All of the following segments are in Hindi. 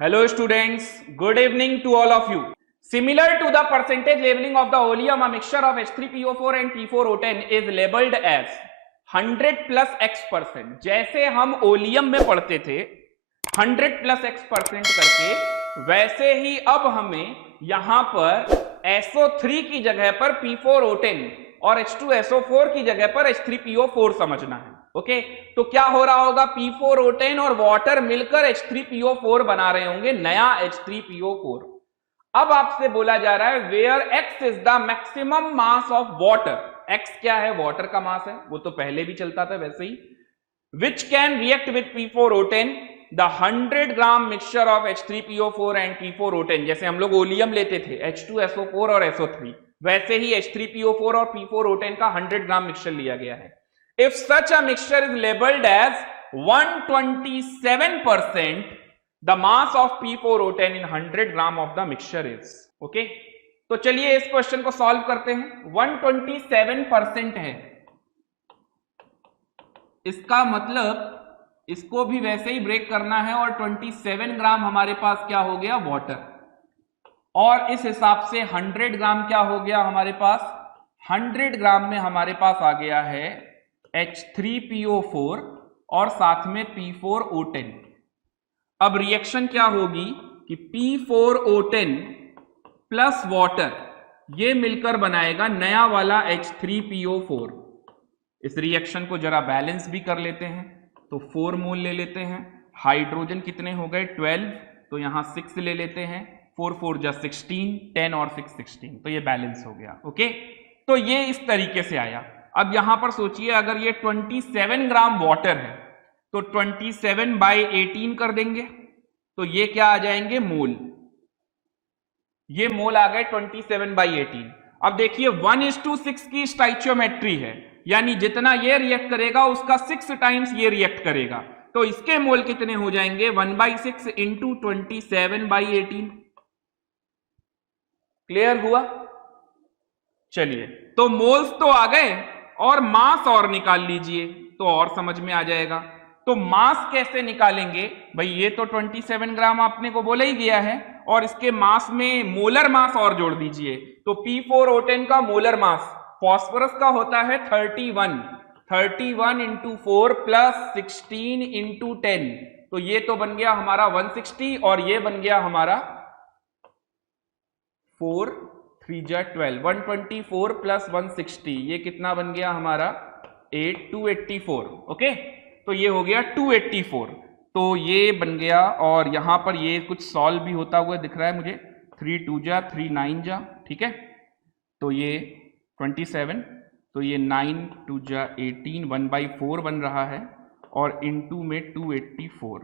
Hello students, good evening to all of you. Similar to the percentage labeling of the oleum, a mixture of H3PO4 and P4O10 is labeled as 100 plus X%. जैसे हम ओलियम में पढ़ते थे 100 plus X% करके, वैसे ही अब हमें यहां पर SO3 की जगह पर P4O10 और H2SO4 की जगह पर H3PO4 समझना है. ओके तो क्या हो रहा होगा, P4O10 और वाटर मिलकर H3PO4 बना रहे होंगे नया H3PO4. अब आपसे बोला जा रहा है where X is the maximum mass of water. X क्या है, वाटर का मास है, वो तो पहले भी चलता था वैसे ही. Which can react with P4O10, the 100 gram mixture of H3PO4 and P4O10. जैसे हम लोग ओलियम लेते थे H2SO4 और SO3, वैसे ही H3PO4 और P4O10 का 100 ग्राम मिक्सचर लिया गया है. If such a mixture is labeled as 127%, the mass of P4O10 in 100 gram of the mixture is. Okay? तो चलिए इस क्वेश्चन को सॉल्व करते हैं. 127% है, इसका मतलब इसको भी वैसे ही ब्रेक करना है और 27 ग्राम हमारे पास क्या हो गया, वाटर. और इस हिसाब से 100 ग्राम क्या हो गया हमारे पास, 100 ग्राम में हमारे पास आ गया है H3PO4 और साथ में P4O10. अब रिएक्शन क्या होगी कि P4O10 प्लस वाटर ये मिलकर बनाएगा नया वाला H3PO4. इस रिएक्शन को जरा बैलेंस भी कर लेते हैं. तो 4 मोल ले लेते हैं. हाइड्रोजन कितने हो गए, 12, तो यहां 6 ले लेते हैं. 4 4 जा 16, 10 और 6 16, तो ये बैलेंस हो गया. ओके तो ये इस तरीके से आया. अब यहां पर सोचिए अगर ये 27 ग्राम वाटर है तो 27/18 कर देंगे तो ये क्या आ जाएंगे, मोल. ये मोल आ गए 27/18. अब देखिए 1:6 की स्टाइचियोमेट्री है, यानी जितना ये रिएक्ट करेगा उसका 6 टाइम्स ये रिएक्ट करेगा. तो इसके मोल कितने हो जाएंगे, 1/6 इंटू 27/18. क्लियर हुआ. चलिए तो मोल्स तो आ गए और मास और निकाल लीजिए तो और समझ में आ जाएगा. तो मास कैसे निकालेंगे भाई, ये तो 27 ग्राम आपने को बोला ही गया है और इसके मास में मोलर मास और जोड़ दीजिए. तो P4O10 का मोलर मास फास्फोरस का होता है 31 इंटू 4 प्लस 16 इंटू 10, तो ये तो बन गया हमारा 160 और ये बन गया हमारा 4 3 जा 12, 124 प्लस 160, ये कितना बन गया हमारा 284. ओके तो ये हो गया 284. तो ये बन गया और यहां पर ये कुछ सॉल्व भी होता हुआ दिख रहा है मुझे. 3 2 जा 3 9 जा, ठीक है. तो ये 27, तो ये 9 2 जा 18, 1/4 बन रहा है और इनटू में 284,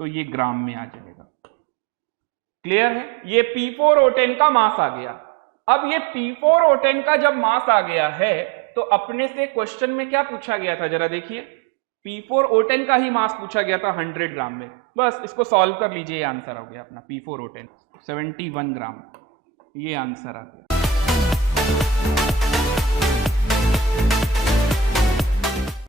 तो ये ग्राम में आ जाएगा. क्लियर है. ये P4O10 का मास आ गया. अब ये P4O10 का जब मास आ गया है तो अपने से क्वेश्चन में क्या पूछा गया था, जरा देखिए. P4O10 का ही मास पूछा गया था 100 ग्राम में. बस इसको सॉल्व कर लीजिए, ये आंसर हो गया अपना. P4O10 71 ग्राम, ये आंसर आ गया.